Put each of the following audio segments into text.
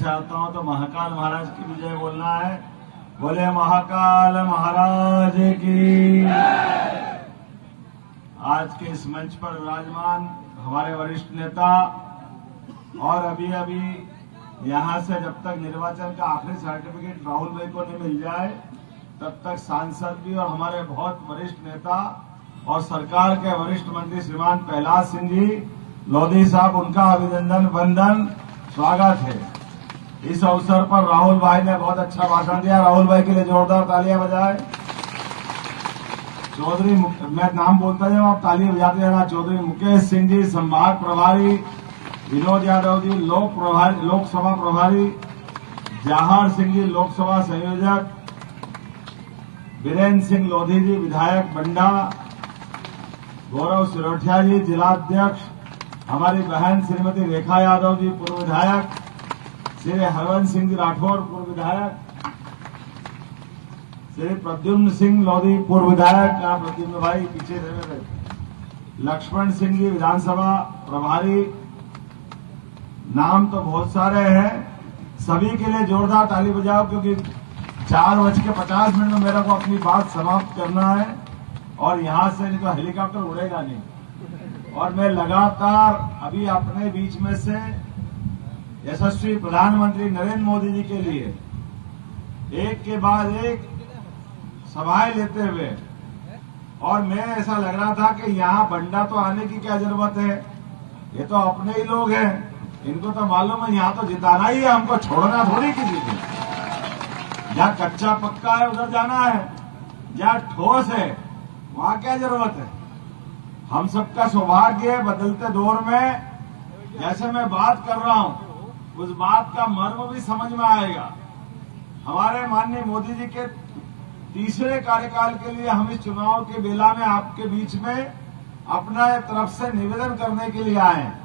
चाहता हूं तो महाकाल महाराज की विजय बोलना है। बोले महाकाल महाराज की। आज के इस मंच पर विराजमान हमारे वरिष्ठ नेता और अभी अभी यहां से जब तक निर्वाचन का आखिरी सर्टिफिकेट राहुल भाई को नहीं मिल जाए तब तक सांसद भी और हमारे बहुत वरिष्ठ नेता और सरकार के वरिष्ठ मंत्री श्रीमान प्रहलाद सिंह जी लोधी साहब, उनका अभिनंदन वंदन स्वागत है। इस अवसर पर राहुल भाई ने बहुत अच्छा भाषण दिया। राहुल भाई के लिए जोरदार तालियां बजाएं। चौधरी, मैं नाम बोलता जाऊं, आप तालियां बजाते रहना। चौधरी मुकेश सिंह जी संभाग प्रभारी, विनोद यादव जी लोकसभा प्रभारी, जहार सिंह जी लोकसभा संयोजक, वीरेंद्र सिंह लोधी जी विधायक बंडा, गौरव सिरोठिया जी जिलाध्यक्ष, हमारी बहन श्रीमती रेखा यादव जी पूर्व विधायक, श्री हरवंश सिंह जी राठौर पूर्व विधायक, श्री प्रद्युम्न सिंह लोधी पूर्व विधायक, प्रद्युम्न भाई पीछे रहे, लक्ष्मण सिंह जी विधानसभा प्रभारी। नाम तो बहुत सारे हैं, सभी के लिए जोरदार ताली बजाओ क्योंकि 4:50 में मेरे को अपनी बात समाप्त करना है और यहां से नहीं तो हेलीकॉप्टर उड़ेगा नहीं। और मैं लगातार अभी अपने बीच में से यशस्वी प्रधानमंत्री नरेंद्र मोदी जी के लिए एक के बाद एक सभाएं लेते हुए, और मैं ऐसा लग रहा था कि यहाँ बंडा तो आने की क्या जरूरत है, ये तो अपने ही लोग हैं, इनको तो मालूम है यहाँ तो जिताना ही है, हमको छोड़ना थोड़ी किसी को। जहाँ कच्चा पक्का है उधर जाना है, जहाँ ठोस है वहां क्या जरूरत है। हम सबका सौभाग्य है बदलते दौर में जैसे मैं बात कर रहा हूं उस बात का मर्म भी समझ में आएगा। हमारे माननीय मोदी जी के तीसरे कार्यकाल के लिए हम इस चुनाव के बेला में आपके बीच में अपना तरफ से निवेदन करने के लिए आए हैं।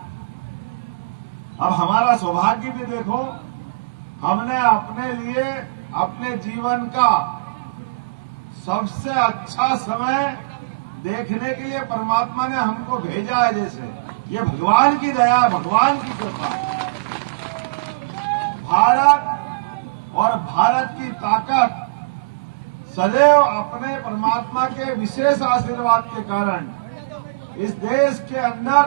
अब हमारा सौभाग्य भी देखो, हमने अपने लिए अपने जीवन का सबसे अच्छा समय देखने के लिए परमात्मा ने हमको भेजा है। जैसे ये भगवान की दया, भगवान की कृपा। भारत और भारत की ताकत सदैव अपने परमात्मा के विशेष आशीर्वाद के कारण इस देश के अंदर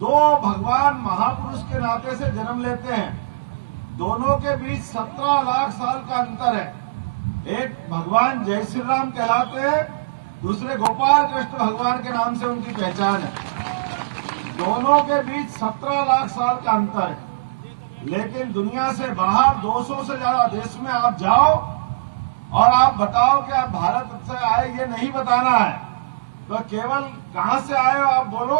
दो भगवान महापुरुष के नाते से जन्म लेते हैं। दोनों के बीच 17 लाख साल का अंतर है। एक भगवान जय श्री राम कहलाते हैं, दूसरे गोपाल कृष्ण भगवान के नाम से उनकी पहचान है। दोनों के बीच 17 लाख साल का अंतर है। लेकिन दुनिया से बाहर 200 से ज्यादा देश में आप जाओ और आप बताओ कि आप भारत से आए, ये नहीं बताना है तो केवल कहां से आए हो आप बोलो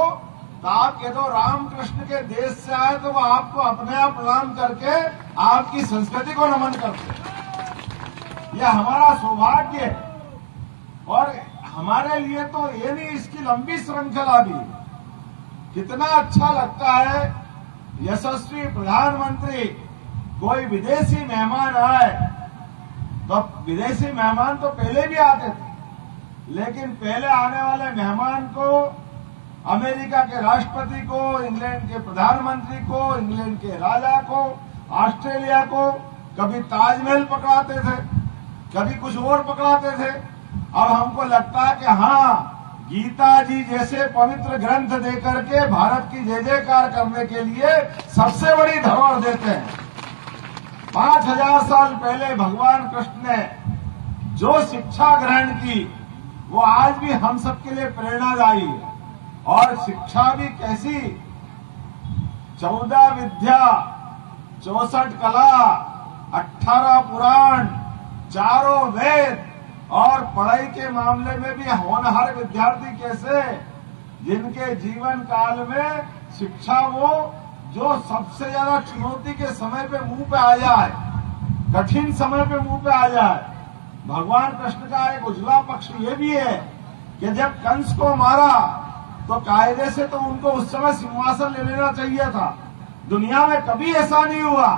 तो आप कह दो रामकृष्ण के देश से आए तो वो आपको अपने आप प्रणाम करके आपकी संस्कृति को नमन करते। यह हमारा सौभाग्य है। और हमारे लिए तो ये नहीं, इसकी लंबी श्रृंखला भी। कितना अच्छा लगता है यशस्वी प्रधानमंत्री कोई विदेशी मेहमान आए तो विदेशी मेहमान तो पहले भी आते थे, लेकिन पहले आने वाले मेहमान को अमेरिका के राष्ट्रपति को, इंग्लैंड के प्रधानमंत्री को, इंग्लैंड के राजा को, ऑस्ट्रेलिया को कभी ताजमहल पकड़ाते थे, कभी कुछ और पकड़ाते थे। अब हमको लगता है कि हाँ, गीता जी जैसे पवित्र ग्रंथ देकर के भारत की जय जयकार करने के लिए सबसे बड़ी धरोहर देते हैं। 5000 साल पहले भगवान कृष्ण ने जो शिक्षा ग्रहण की वो आज भी हम सबके लिए प्रेरणादायी है। और शिक्षा भी कैसी, 14 विद्या, 64 कला, 18 पुराण, 4 वेद, और पढ़ाई के मामले में भी होनहार विद्यार्थी कैसे, जिनके जीवन काल में शिक्षा वो जो सबसे ज्यादा चुनौती के समय पे मुंह पे आ जाए, कठिन समय पे मुंह पे आ जाए। भगवान कृष्ण का एक उजला पक्ष ये भी है कि जब कंस को मारा तो कायदे से तो उनको उस समय सिंहासन ले लेना चाहिए था। दुनिया में कभी ऐसा नहीं हुआ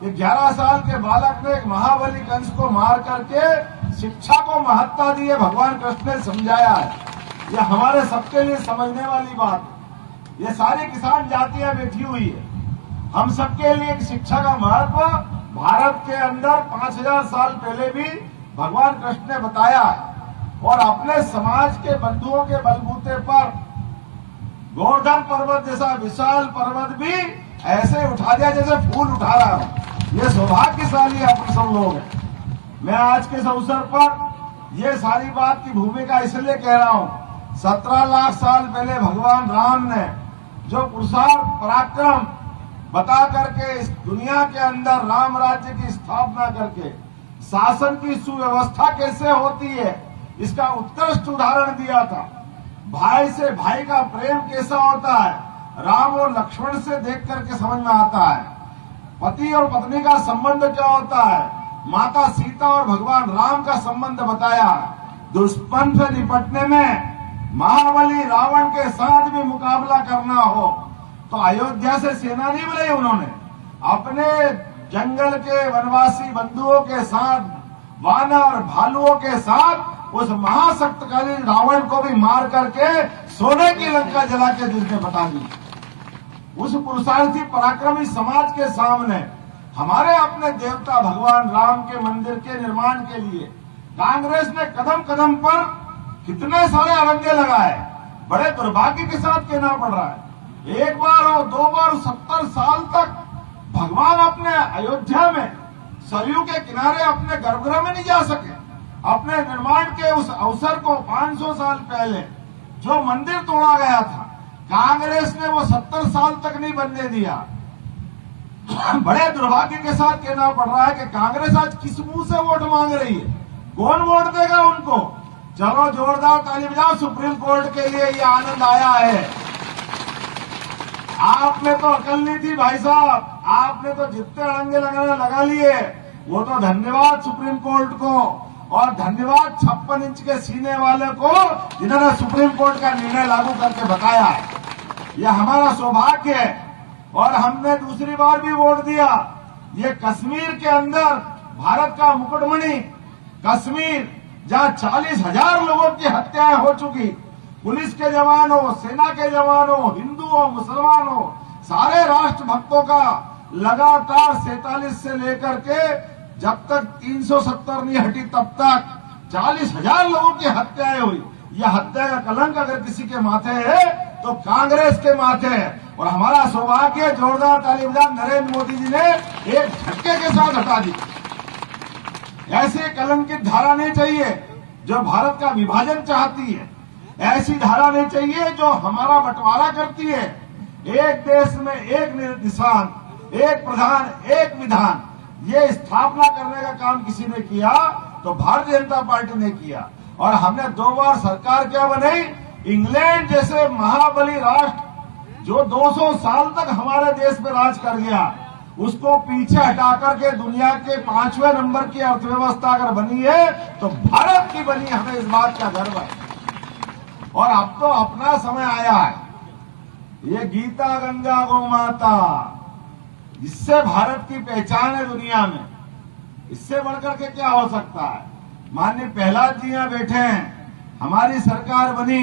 कि 11 साल के बालक ने एक महाबली कंस को मार करके शिक्षा को महत्ता दी है। भगवान कृष्ण ने समझाया है। यह हमारे सबके लिए समझने वाली बात है। ये सारी किसान जातियां बैठी हुई है। हम सबके लिए शिक्षा का महत्व भारत के अंदर 5000 साल पहले भी भगवान कृष्ण ने बताया है और अपने समाज के बंधुओं के बलबूते पर गोवर्धन पर्वत जैसा विशाल पर्वत भी ऐसे उठा दिया जैसे फूल उठा रहा हूं। ये सौभाग्यशाली आप सब लोग हैं। मैं आज के इस अवसर पर ये सारी बात की भूमिका इसलिए कह रहा हूं, 17 लाख साल पहले भगवान राम ने जो पुरुषार्थ पराक्रम बता करके इस दुनिया के अंदर राम राज्य की स्थापना करके शासन की सुव्यवस्था कैसे होती है इसका उत्कृष्ट उदाहरण दिया था। भाई से भाई का प्रेम कैसा होता है, राम और लक्ष्मण से देख करके समझ में आता है। पति और पत्नी का संबंध क्या होता है, माता सीता और भगवान राम का संबंध बताया। दुष्मन से निपटने में महाबली रावण के साथ भी मुकाबला करना हो तो अयोध्या से सेना नहीं बनाई उन्होंने, अपने जंगल के वनवासी बंधुओं के साथ, वानर भालुओं के साथ उस महाशक्तिशाली रावण को भी मार करके सोने की लंका जला के जिसने बता दी। उस पुरुषार्थी पराक्रमी समाज के सामने हमारे अपने देवता भगवान राम के मंदिर के निर्माण के लिए कांग्रेस ने कदम कदम पर कितने सारे अरंगे लगाए। बड़े दुर्भाग्य के साथ कहना पड़ रहा है, एक बार और दो बार 70 साल तक भगवान अपने अयोध्या में सरयू के किनारे अपने गर्भगृह में नहीं जा सके। अपने निर्माण के उस अवसर को 500 साल पहले जो मंदिर तोड़ा गया था, कांग्रेस ने वो 70 साल तक नहीं बनने दिया। बड़े दुर्भाग्य के साथ कहना पड़ रहा है कि कांग्रेस आज किस मुंह से वोट मांग रही है, कौन वोट देगा उनको। चलो जोरदार ताली बजाओ, सुप्रीम कोर्ट के लिए ये आनंद आया है। आपने तो अकल नहीं थी भाई साहब, आपने तो जितने अड़ंगे लगाने लगा लिए, वो तो धन्यवाद सुप्रीम कोर्ट को और धन्यवाद 56 इंच के सीने वाले को जिन्होंने सुप्रीम कोर्ट का निर्णय लागू करके बताया है। यह हमारा सौभाग्य है और हमने दूसरी बार भी वोट दिया। ये कश्मीर के अंदर भारत का मुकुटमणि कश्मीर, जहां 40,000 लोगों की हत्याएं हो चुकी, पुलिस के जवानों, सेना के जवानों, हिंदुओं, मुसलमानों, सारे राष्ट्रभक्तों का लगातार 47 से लेकर के जब तक 370 नहीं हटी तब तक 40,000 लोगों की हत्याएं हुई। यह हत्या का कलंक अगर किसी के माथे है तो कांग्रेस के माथे है और हमारा सौभाग्य, जोरदार ताली बजा, नरेंद्र मोदी जी ने एक झटके के साथ हटा दी। ऐसी कलंकित धारा नहीं चाहिए जो भारत का विभाजन चाहती है, ऐसी धारा नहीं चाहिए जो हमारा बंटवारा करती है। एक देश में एक निशान, एक प्रधान, एक विधान, ये स्थापना करने का काम किसी ने किया तो भारतीय जनता पार्टी ने किया और हमने 2 बार सरकार क्या बनाई। इंग्लैंड जैसे महाबली राष्ट्र जो 200 साल तक हमारे देश में राज कर गया, उसको पीछे हटा करके दुनिया के 5वें नंबर की अर्थव्यवस्था अगर बनी है तो भारत की बनी। हमें इस बात का गर्व है और अब तो अपना समय आया है। ये गीता गंगा गौ माता, इससे भारत की पहचान है दुनिया में, इससे बढ़कर के क्या हो सकता है। माननीय प्रहलाद जी यहाँ बैठे हैं, हमारी सरकार बनी,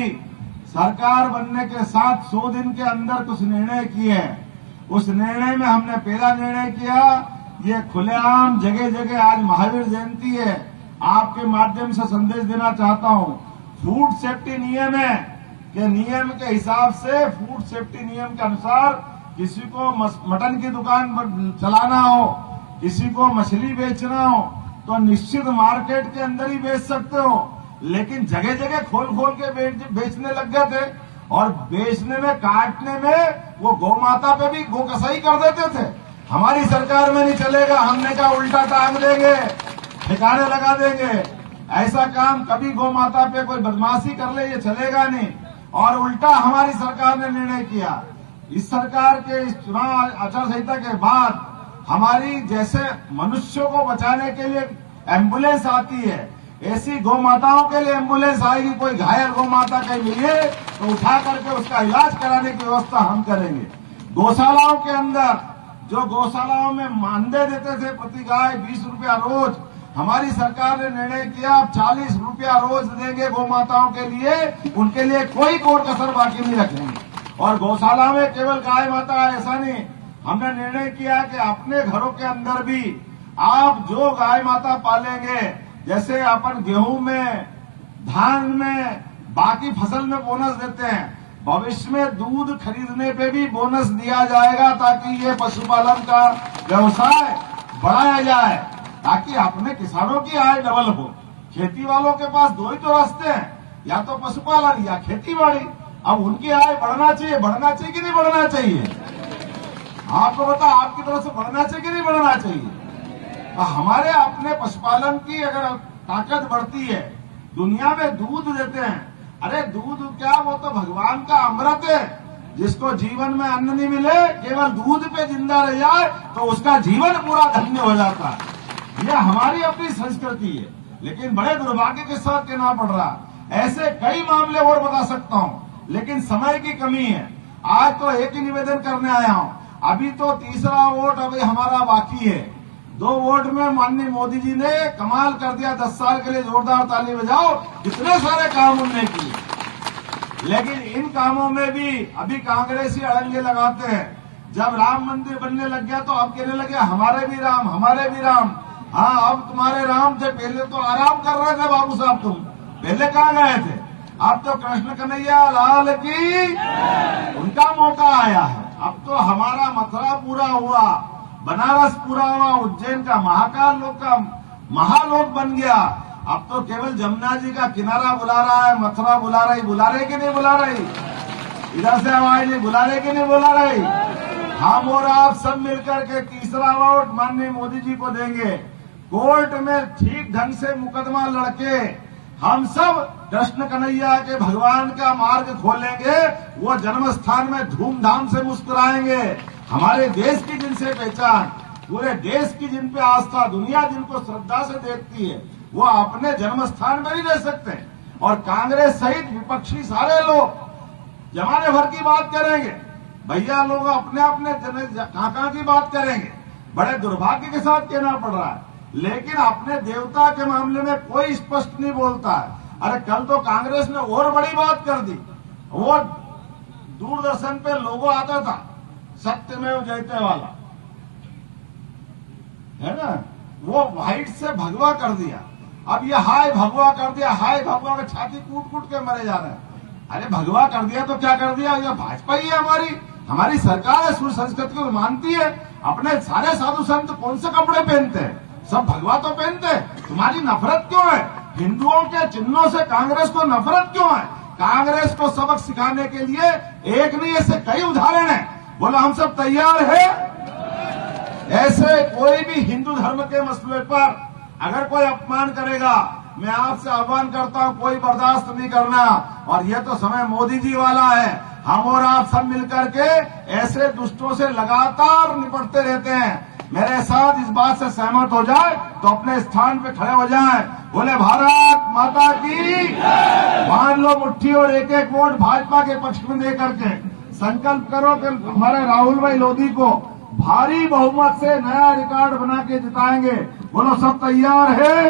सरकार बनने के साथ 100 दिन के अंदर कुछ निर्णय किए हैं। उस निर्णय में हमने पहला निर्णय किया, ये खुलेआम जगह जगह, आज महावीर जयंती है, आपके माध्यम से संदेश देना चाहता हूँ। फूड सेफ्टी नियम है कि नियम के हिसाब से, फूड सेफ्टी नियम के अनुसार किसी को मटन की दुकान चलाना हो, किसी को मछली बेचना हो तो निश्चित मार्केट के अंदर ही बेच सकते हो, लेकिन जगह जगह खोल खोल के बेचने लग गए थे और बेचने में, काटने में वो गौ माता पे भी गो कसाई कर देते थे। हमारी सरकार में नहीं चलेगा, हमने कहा उल्टा टांग देंगे, ठिकाने लगा देंगे। ऐसा काम कभी गौ माता पे कोई बदमाशी कर ले, ये चलेगा नहीं। और उल्टा हमारी सरकार ने निर्णय किया, इस सरकार के इस चुनाव आचार संहिता के बाद हमारी जैसे मनुष्यों को बचाने के लिए एम्बुलेंस आती है, ऐसी गौ माताओं के लिए एम्बुलेंस आएगी। कोई घायल गौ माता कहीं मिले तो उठा करके उसका इलाज कराने की व्यवस्था हम करेंगे। गौशालाओं के अंदर, जो गौशालाओं में अंडे देते थे प्रति गाय 20 रुपया रोज, हमारी सरकार ने निर्णय किया अब 40 रुपया रोज देंगे गौ माताओं के लिए, उनके लिए कोई कोर कसर बाकी नहीं रखेंगे। और गौशाला में केवल गाय माता, ऐसा नहीं, हमने निर्णय किया कि अपने घरों के अंदर भी आप जो गाय माता पालेंगे, जैसे अपन गेहूं में, धान में, बाकी फसल में बोनस देते हैं, भविष्य में दूध खरीदने पे भी बोनस दिया जाएगा, ताकि ये पशुपालन का व्यवसाय बढ़ाया जाए, ताकि अपने किसानों की आय डबल हो। खेती वालों के पास दो ही तो रास्ते हैं, या तो पशुपालन या खेती बाड़ी। अब उनकी आय बढ़ना चाहिए कि नहीं बढ़ना चाहिए? आपको बता, आपकी तरफ से बढ़ना चाहिए कि नहीं बढ़ना चाहिए? हमारे अपने पशुपालन की अगर ताकत बढ़ती है, दुनिया में दूध देते हैं, अरे दूध क्या, वो तो भगवान का अमृत है। जिसको जीवन में अन्न नहीं मिले, केवल दूध पे जिंदा रह जाए तो उसका जीवन पूरा धन्य हो जाता है। यह हमारी अपनी संस्कृति है, लेकिन बड़े दुर्भाग्य के साथ कहना पड़ रहा। ऐसे कई मामले और बता सकता हूं, लेकिन समय की कमी है। आज तो एक ही निवेदन करने आया हूं। अभी तो तीसरा वोट अभी हमारा बाकी है। 2 वोट में माननीय मोदी जी ने कमाल कर दिया। 10 साल के लिए जोरदार ताली बजाओ, कितने सारे काम उन्होंने किए। लेकिन इन कामों में भी अभी कांग्रेसी अड़ंगे लगाते हैं। जब राम मंदिर बनने लग गया तो अब कहने लगे हमारे भी राम, हमारे भी राम। हाँ, अब तुम्हारे राम थे, पहले तो आराम कर रहे थे बाबू साहब, तुम पहले कहाँ गए थे? अब तो कृष्ण कन्हैया लाल की उनका मौका आया है। अब तो हमारा मथुरा पूरा हुआ, बनारस पूरा हुआ, उज्जैन का महाकाल लोक का महालोक बन गया। अब तो केवल जमुना जी का किनारा बुला रहा है, मथुरा बुला रही। बुला रही कि नहीं बुला रही? इधर से आवाज नहीं, बुला रही कि नहीं बुला रही? हम और आप सब मिलकर के तीसरा वोट माननीय मोदी जी को देंगे। कोर्ट में ठीक ढंग से मुकदमा लड़के हम सब कृष्ण कन्हैया के भगवान का मार्ग खोलेंगे। वो जन्म स्थान में धूमधाम से मुस्कुराएंगे। हमारे देश की जिनसे पहचान, पूरे देश की जिन पे आस्था, दुनिया जिनको श्रद्धा से देखती है, वो अपने जन्म स्थान में नहीं रह सकते। और कांग्रेस सहित विपक्षी सारे लोग जमाने भर की बात करेंगे, भैया लोग अपने अपने कहाँ की बात करेंगे। बड़े दुर्भाग्य के साथ कहना पड़ रहा है, लेकिन अपने देवता के मामले में कोई स्पष्ट नहीं बोलता है। अरे कल तो कांग्रेस ने और बड़ी बात कर दी। वो दूरदर्शन पे लोगो आता था, सत्यमेव जयते वाला, है ना, वो व्हाइट से भगवा कर दिया। अब ये हाय भगवा कर दिया, हाय भगवा का छाती कूट कूट के मरे जा रहे हैं। अरे भगवा कर दिया तो क्या कर दिया? ये भाजपा ही है, हमारी सरकार है, सूर्य संस्कृति को मानती है। अपने सारे साधु संत कौन से कपड़े पहनते हैं? सब भगवा तो पहनते हैं। तुम्हारी नफरत क्यों है? हिंदुओं के चिन्हों से कांग्रेस को नफरत क्यों है? कांग्रेस को सबक सिखाने के लिए एक नहीं, ऐसे कई उदाहरण है। बोला हम सब तैयार है। ऐसे कोई भी हिंदू धर्म के मसले पर अगर कोई अपमान करेगा, मैं आपसे आह्वान करता हूं, कोई बर्दाश्त नहीं करना। और ये तो समय मोदी जी वाला है। हम और आप सब मिलकर के ऐसे दुष्टों से लगातार निपटते रहते हैं। मेरे साथ इस बात से सहमत हो जाए तो अपने स्थान पे खड़े हो जाएं। बोले भारत माता की, बांध लो मुट्ठी और एक एक वोट भाजपा के पक्ष में दे करके संकल्प करो कि हमारे राहुल भाई लोधी को भारी बहुमत से नया रिकॉर्ड बना के जिताएंगे। बोलो सब तैयार है?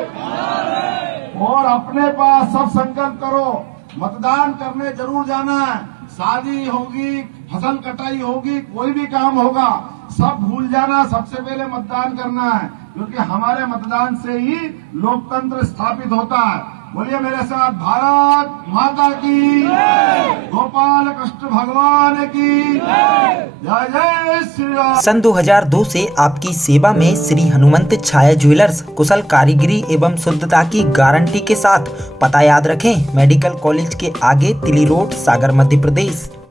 और अपने पास सब संकल्प करो, मतदान करने जरूर जाना है। शादी होगी, फसल कटाई होगी, कोई भी काम होगा, सब भूल जाना, सबसे पहले मतदान करना है, क्योंकि हमारे मतदान से ही लोकतंत्र स्थापित होता है। बोलिए मेरे साथ, भारत माता की, गोपाल कृष्ण भगवान की जय जय श्री राम। सन 2002 से आपकी सेवा में श्री हनुमंत छाया ज्वेलर्स कुशल कारीगरी एवं शुद्धता की गारंटी के साथ। पता याद रखें, मेडिकल कॉलेज के आगे, तिली रोड, सागर, मध्य प्रदेश।